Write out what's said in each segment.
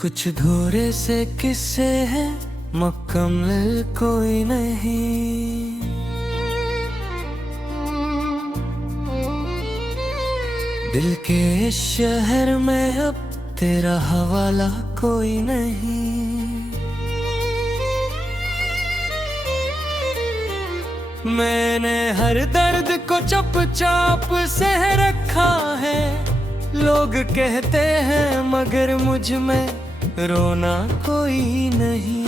कुछ धोरे से किस्से हैं, मुकम्मल कोई नहीं। दिल के इस शहर में अब तेरा हवाला कोई नहीं। मैंने हर दर्द को चुपचाप सह रखा है। लोग कहते हैं मगर मुझ में रोना कोई नहीं।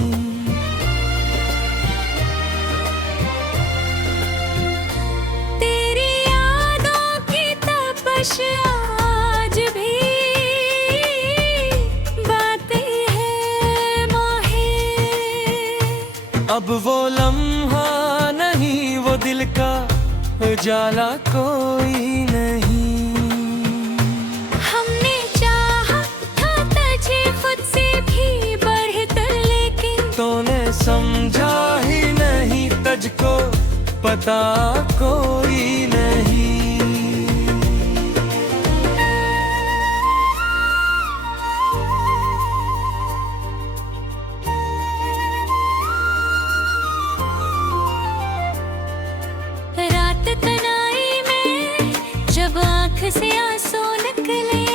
तेरी यादों की तपश आज भी बातें हैं माहे। अब वो लम्हा नहीं, वो दिल का उजाला कोई नहीं। हमने चाहा था तुझे खुद से भी बढ़कर, लेकिन तूने समझा ही नहीं, तुझको पता कोई नहीं। रात तनाई में जब आँख से आंसू निकले,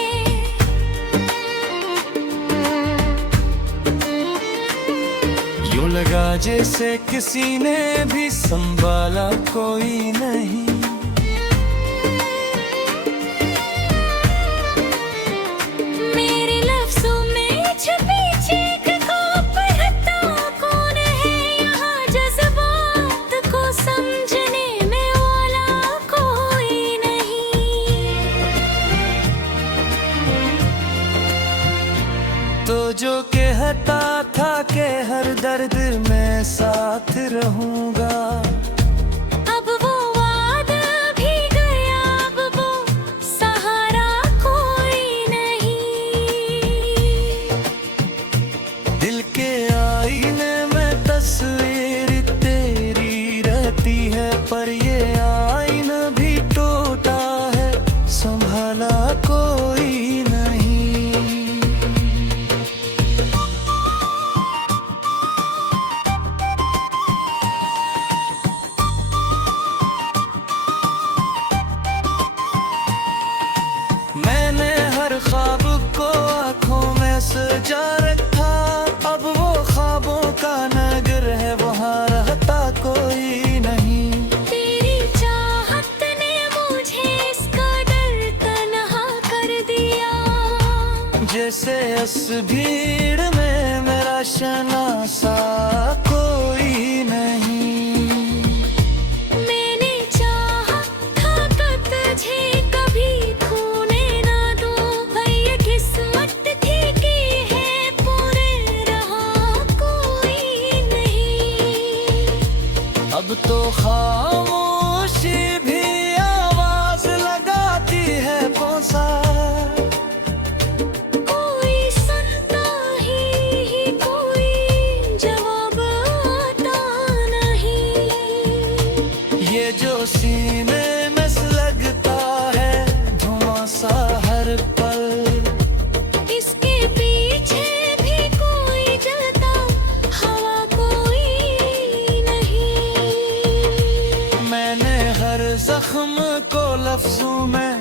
यूं लगा जैसे किसी ने भी संभाला कोई नहीं। मेरे लफ्ज़ों में छुपी चीख को पढ़ता कौन है यहाँ, जज्बात को समझने में वाला कोई नहीं। तो जो कहता था कि हर दर्द में साथ रहूंगा, अब वो वादा भी गया, अब वो सहारा कोई नहीं। दिल के आईने में तस्वीर तेरी रहती है, पर ये आईना भी टूटा है, संभाला कोई नहीं। मैंने हर ख्वाब को आँखों में सजा रखा, अब वो ख्वाबों का नगर है, वहाँ रहता कोई नहीं। तेरी चाहत ने मुझे इसका डर तन्हा कर दिया, जैसे इस भीड़ में मेरा शनासा कोई नहीं। मैंने चाहा था कि तुझे कभी खोने ना दूं, ये किस्मत थी कि है पूरे रहा कोई नहीं। अब तो खामोशी भी आवाज लगाती है, पहुंचा कोई सुनता ही कोई जवाब आता नहीं। ये जो सीने में लगता है धुआं सा हर पल, इसके पीछे भी कोई जलता हवा कोई नहीं। मैंने हर जख्म को लफ्जों में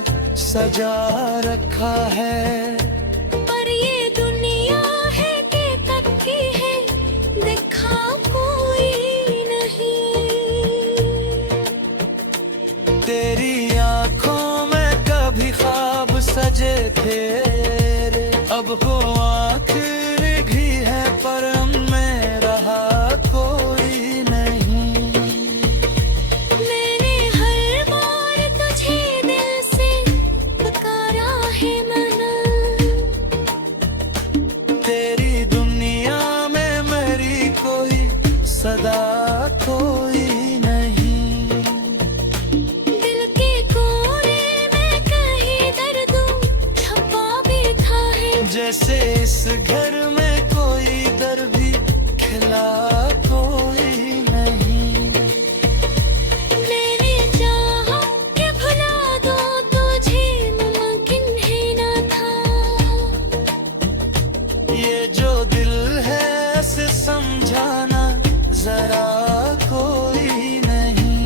सजा रखा है, पर ये दुनिया है कि कब की है, देखा कोई नहीं। तेरी आंखों में कभी ख्वाब सजे थे, अब वो आखिर भी है, पर में रहा कोई नहीं। मैंने हर बार तुझे दिल से पुकारा है मना, तेरी दुनिया में मेरी कोई सदा कोई नहीं। दिल के कोने में कहीं दर्द छपा भी था है, जैसे इस घर में कोई दर भी खिला कोई नहीं। मैंने चाहा कि भुला दूं तुझे, मुमकिन है ना था। ये जो दिल है ऐसे समझाना जरा कोई नहीं।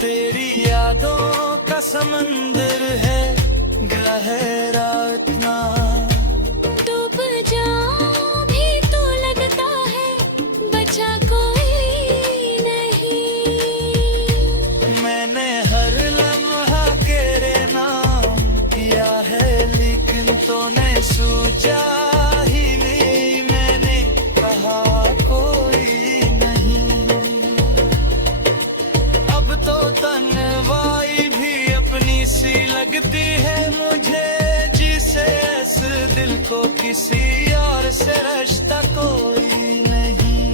तेरी यादों का समंदर है गहरा इतना, डूब जाऊं भी तो लगता है बचा कोई नहीं। मैंने हर लम्हा तेरे नाम किया है लेकिन तूने सोचा ही नहीं। मैंने कहा कोई नहीं। अब तो तन्हाई भी अपनी सी लगती है मुझे, जिसे इस दिल को किसी और से रिश्ता कोई नहीं।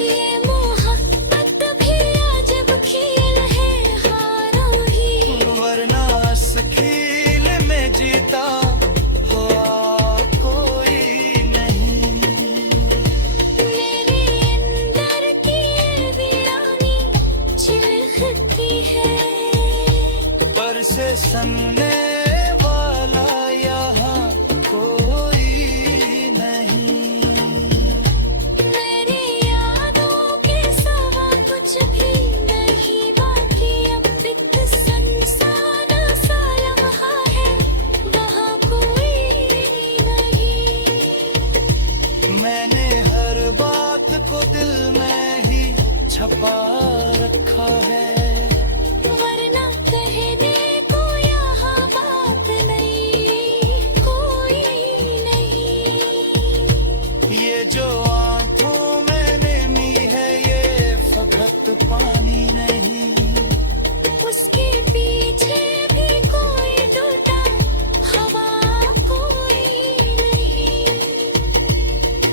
ये मोहब्बत भी अजब खेल है हारों ही, वरना इस खेल में जीता हुआ कोई नहीं। मेरे अंदर की वीरानी चिढ़ती है, पर से सनने वाला यहाँ कोई नहीं। मेरी यादों के सिवा कुछ भी नहीं बाकी। अब एक सुनसान सा लम्हा है वहाँ कोई नहीं। मैंने हर बात को दिल में ही छपा रखा है, वरना कहने को यहाँ बात नहीं कोई नहीं। ये जो आंखों में नमी है ये फकत पानी नहीं। उसके पीछे भी कोई टूटा हवा कोई नहीं।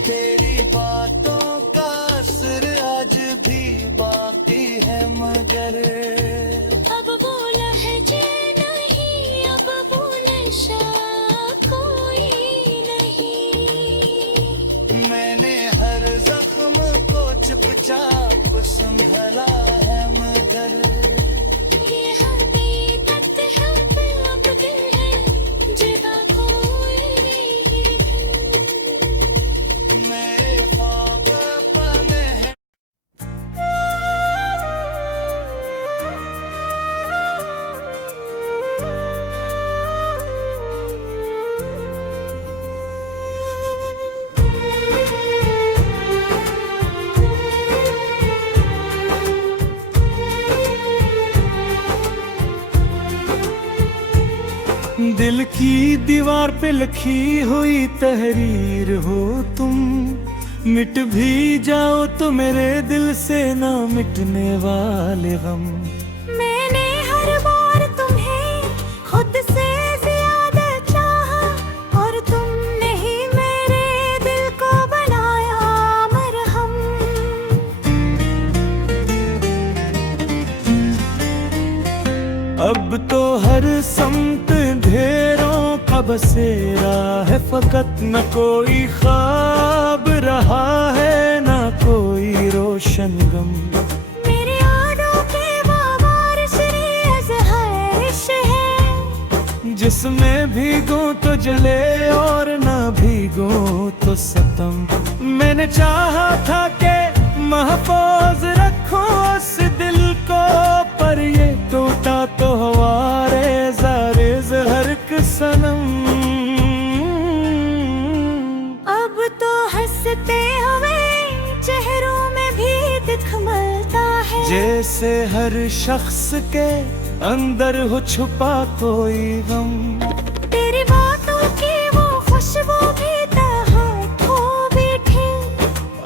तेरी बातों का असर आज भी बाकी है मगर अब वो लहजे नहीं, अब वो नशा कोई नहीं। मैंने हर जख्म को चुपचाप संभला है मगर ये हकीकत है अब दिल है जुदा कोई नहीं। मेरे ख्वाब अपने हैं। दिल की दीवार पे लिखी हुई तहरीर हो तुम, मिट भी जाओ तो मेरे दिल से ना मिटने वाले गम। मैंने हर बार तुम्हें खुद से ज्यादा चाहा और तुमने ही मेरे दिल को बनाया मरहम। अब तो हर समत ढेरों का बसेरा है, फकत न कोई ख्वाब रहा है न कोई रोशन गम। मेरे यादों के वारिस अज़हरिश है, जिसमें भीगो तो जले और न भीगो तो सतम। मैंने चाहा था कि महफूज रखूं उस दिल को, पर ये टूटा तो हवारे ज़ारे ज़हर के सनम। अब तो हंसते हुए चेहरों में भी दिखमलता है, जैसे हर शख्स के अंदर हो छुपा कोई गम। तेरी बातों की वो खुशबू भी तहाँ खो बैठी।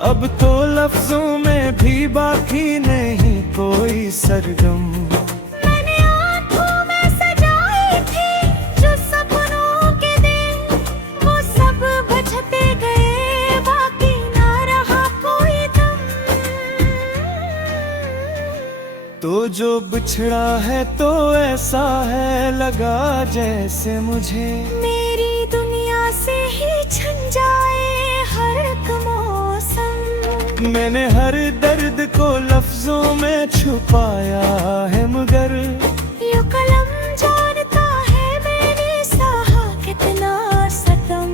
अब तो लफ्जों में भी बाकी नहीं कोई सरगम। मैंने आँखों में सजाई थी जो सपनों के दिन, वो सब बुझते गए बाकी ना रहा कोई दम। तो जो बिछड़ा है तो ऐसा है लगा जैसे मुझे, मेरी दुनिया से ही छन जाए हर एक मौसम। मैंने हर दर्द को लफ्जों में छुपाया है, मगर ये कलम जानता है मैंने सहा कितना सतम।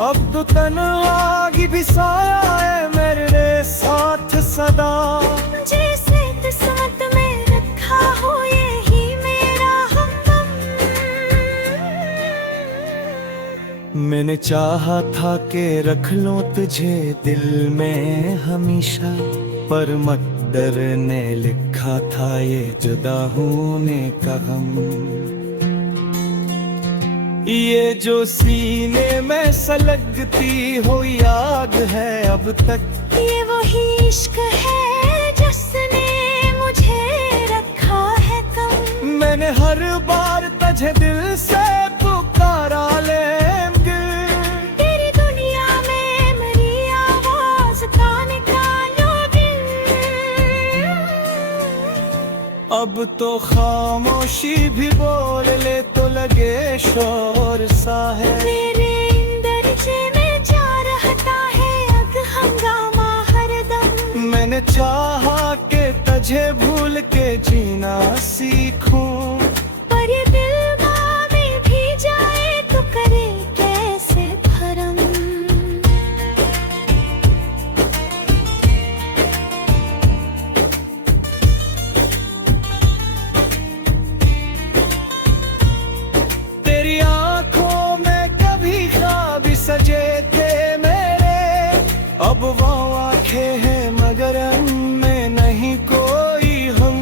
अब तो तन्हाई भी साया है मेरे साथ सदा। जैसे किस्मत में रखा हो यही मेरा हमदम। मैंने चाहा था कि रख लूं तुझे दिल में हमेशा, पर मकदर ने लिखा था ये जुदा होने का गम। ये जो सीने में सलगती हो आग है अब तक, ये वही इश्क है जिसने मुझे रखा है कम। मैंने हर बार तुझे दिल से पुकारा, लेकिन तेरी दुनिया में मेरी आवाज का निकालोगे। अब तो खामोशी भी बोल ले तो लगे शोर सा है। मेरे अंदर जे में जा रहता है अग हंगामा हरदम। मैंने चाहा कि तुझे भूल के जीना सीखूं, पर ये दिल में भी जाए तो करे कैसे भरम। तेरी आंखों में कभी ख्वाब सजे थे मेरे, अब वो आंखें हैं मगर उनमें नहीं कोई हम।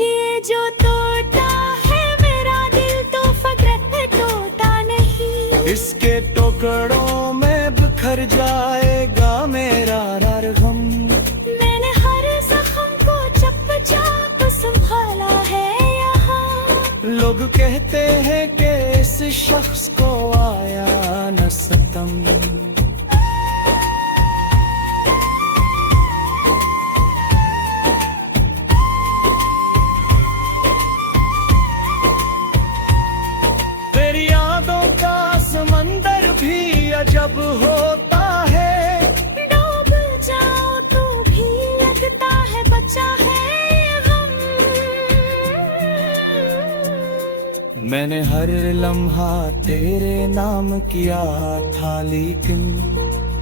ये जो टूटा है मेरा दिल तो फकरत टूटा नहीं। इसके टुकड़ों में बिखर जाएगा मेरा गम। मैंने हर जख्म को चुपचाप संभाला है यहाँ। लोग कहते हैं कि इस शख्स को आया न सितम। तेरी यादों का समंदर भी अजब होता है, डूब जाओ तो भी लगता है बचा है ये गम। मैंने हर लम्हा तेरे नाम किया था, लेकिन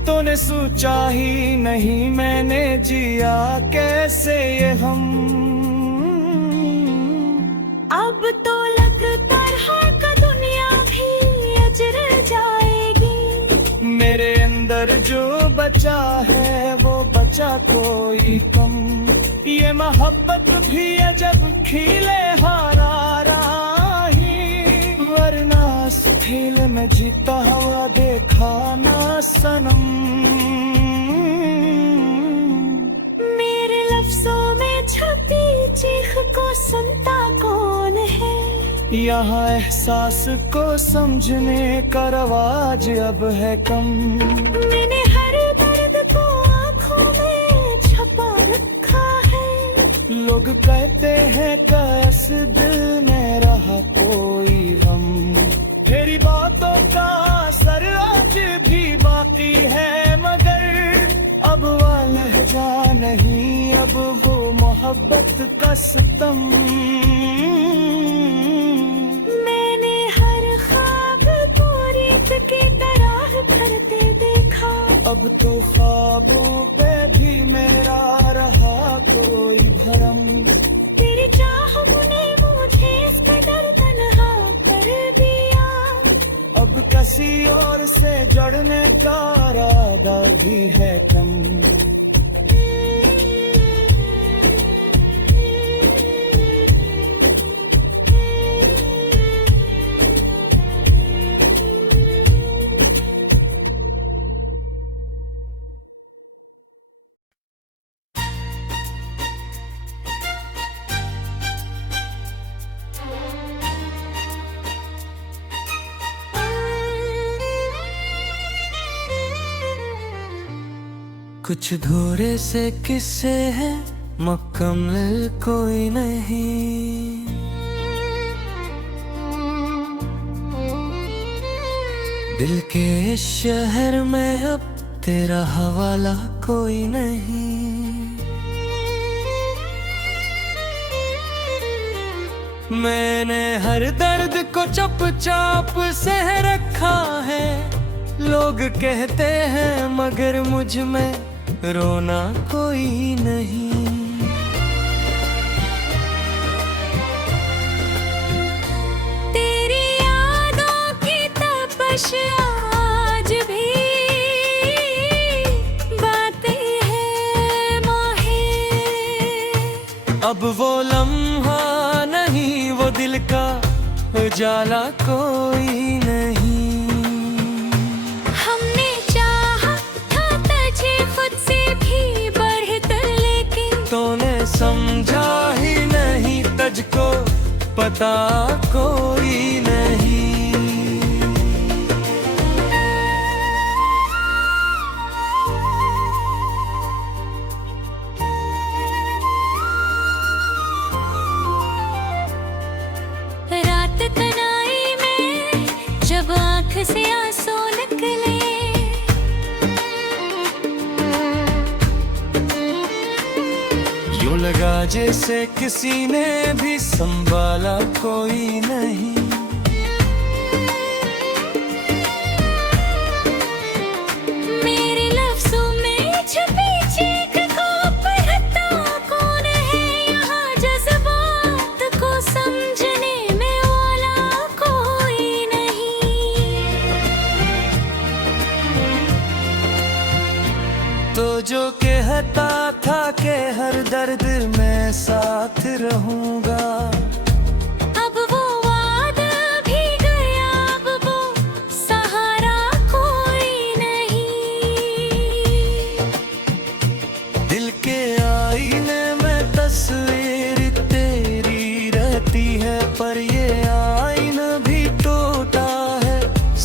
तूने सोचा ही नहीं मैंने जिया कैसे ये हम। अब तो लगता है कि दुनिया भी अजर जाएगी। मेरे अंदर जो बचा है वो बचा कोई कम। ये मोहब्बत भी अजब खिले हारा राही, वरना इस खेल में जीता हुआ देखा ना सनम। मेरे लफ्जों में छपी चीख को सुनता कौन है। यहाँ एहसास को समझने का रवाज अब है कम। मैंने हर दर्द को आँखों में छुपा रखा है। लोग कहते हैं कैस दिल में रहा कोई गम। तेरी बातों का असर आज भी बाकी है, मगर अब वो लहजा नहीं, अब वो मोहब्बत का सितम। मैंने हर ख्वाब को रेत की तरह भरते देखा। अब तो ख्वाबों पे भी मेरा रहा कोई भरम। तेरी चाह ने मुझे इस कदर तन्हा कर दिया। अब किसी और से जड़ने का इरादा भी है कम। कुछ धोरे से किस्से हैं मुकम्मल कोई नहीं। दिल के इस शहर में अब तेरा हवाला कोई नहीं। मैंने हर दर्द को चुपचाप सह रखा है। लोग कहते हैं मगर मुझ में रोना कोई नहीं। तेरी यादों की तपश आज भी बातें हैं माहे। अब वो लम्हा नहीं, वो दिल का उजाला कोई नहीं। हमने चाहा था तुझे खुद से भी बढ़कर, लेकिन तूने समझा ही नहीं, तुझको पता कोई नहीं। रात तनाई में जब आँख से आंसू निकले, यूं लगा जैसे किसी ने भी संभाला कोई नहीं। मेरे लफ्जों में छुपी चीख को पढ़ता कौन है यहाँ, जज्बात को समझने में वाला कोई नहीं। तो जो कहता था कि हर दर्द में साथ रहूंगा, अब वो वादा भी गया, अब वो सहारा कोई नहीं। दिल के आईने में तस्वीर तेरी रहती है, पर ये आईना भी टूटा है,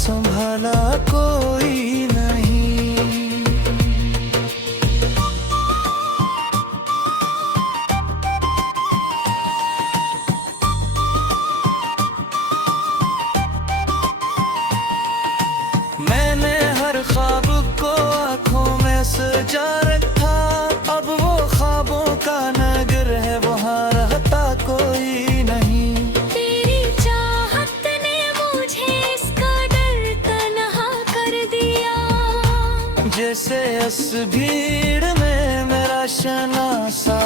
संभाला कोई नहीं। मैंने हर ख्वाब को आँखों में सजा रखा, अब वो ख्वाबों का नगर है, वहाँ रहता कोई नहीं। तेरी चाहत ने मुझे इसका डर तन्हा कर दिया, जैसे इस भीड़ में मेरा शनासा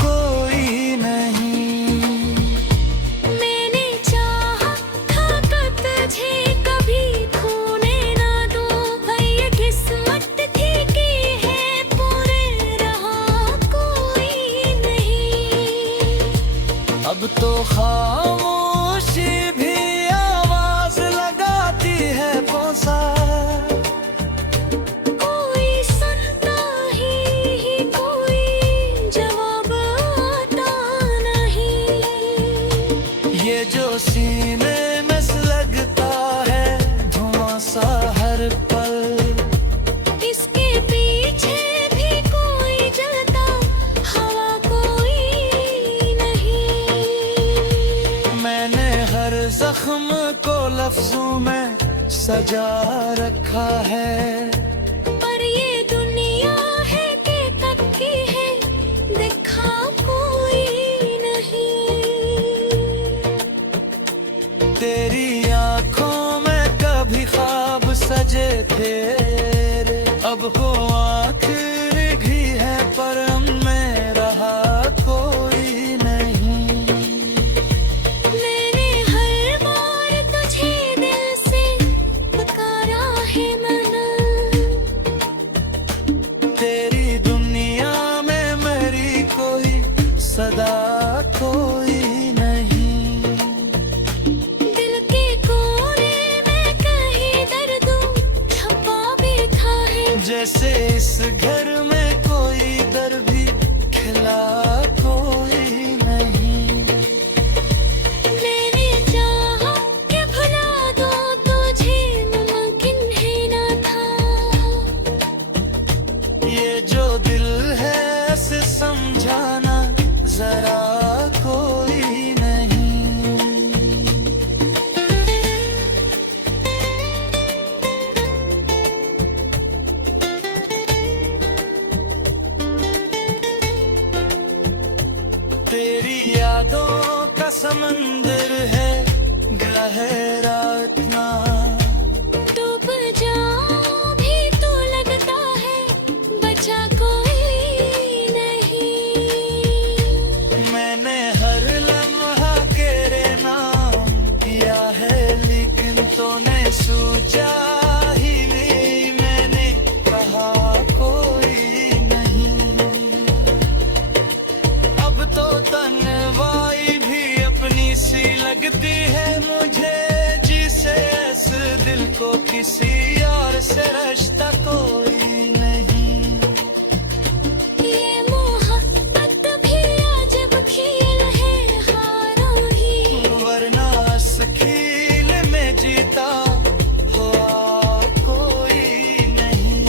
कोई नहीं। मैंने चाहा था कि तुझे कभी खोने ना दूं, भाई ये किस्मत थी कि है पूरे रहा कोई नहीं। अब तो खामोशी भी आवाज लगाती है, पहुंचा कोई सुनता ही कोई जवाब आता नहीं। ये जो सीने में लगता है धुआं सा हर पल, इसके पीछे भी कोई जलता हवा कोई नहीं। मैंने हर जख्म को लफ्जों में सजा रखा है, पर ये दुनिया है कि तक की है, देखा कोई नहीं। तेरी आंखों में कभी ख्वाब सजे थे, अब वो आखिर भी है, पर में रहा कोई नहीं। मैंने हर बार तुझे दिल से पुकारा है मना, तेरी दुनिया में मेरी कोई सदा कोई नहीं। दिल के कोने में कहीं दर्द छपा बैठा है, जैसे इस घर में कोई दर भी खिला कोई नहीं। मैंने चाहा कि भुला दूं तुझे, मुमकिन है ना था। ये जो दिल है ऐसे समझा तेरी यादों का समंदर है गहरा इतना, डूब जाऊं भी तो लगता है बचा कोई नहीं। मैंने हर लम्हा तेरे नाम किया है लेकिन तूने सोचा ही नहीं, मैंने कहा कोई नहीं। अब तो तन्हाई भी अपनी सी लगती है मुझे, जिसे इस दिल को किसी और से रिश्ता कोई नहीं। ये मोहब्बत भी अजब खेल है हारों ही, वरना इस खेल में जीता हुआ कोई नहीं।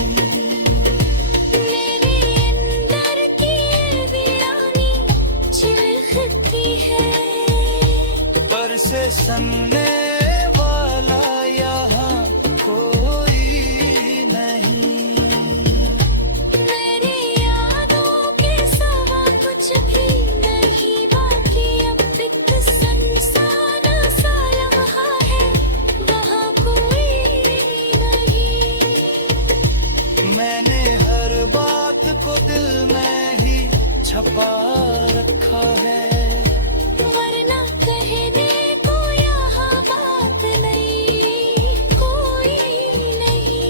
मेरे अंदर की वीरानी चिलखती है, पर से सनने वाला यहाँ कोई नहीं। मेरी यादों के सिवा कुछ भी नहीं बाकी, अब एक संसार सा लम्हा है वहाँ कोई नहीं। मैंने हर बात को दिल में ही छपा रखा है, वरना कहने को यहाँ बात नहीं कोई नहीं।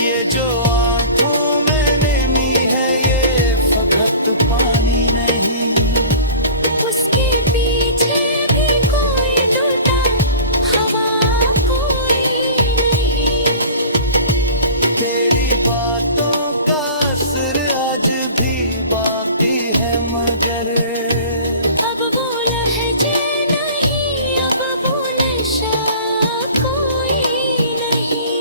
ये जो आंखों में नमी है ये फकत पानी नहीं। उसके पीछे भी कोई टूटा हवा कोई नहीं। तेरी बातों का असर आज भी बाकी है मगर, अब वो लहजे नहीं, अब वो नशा कोई नहीं।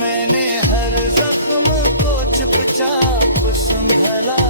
मैंने हर जख्म को चुपचाप संभला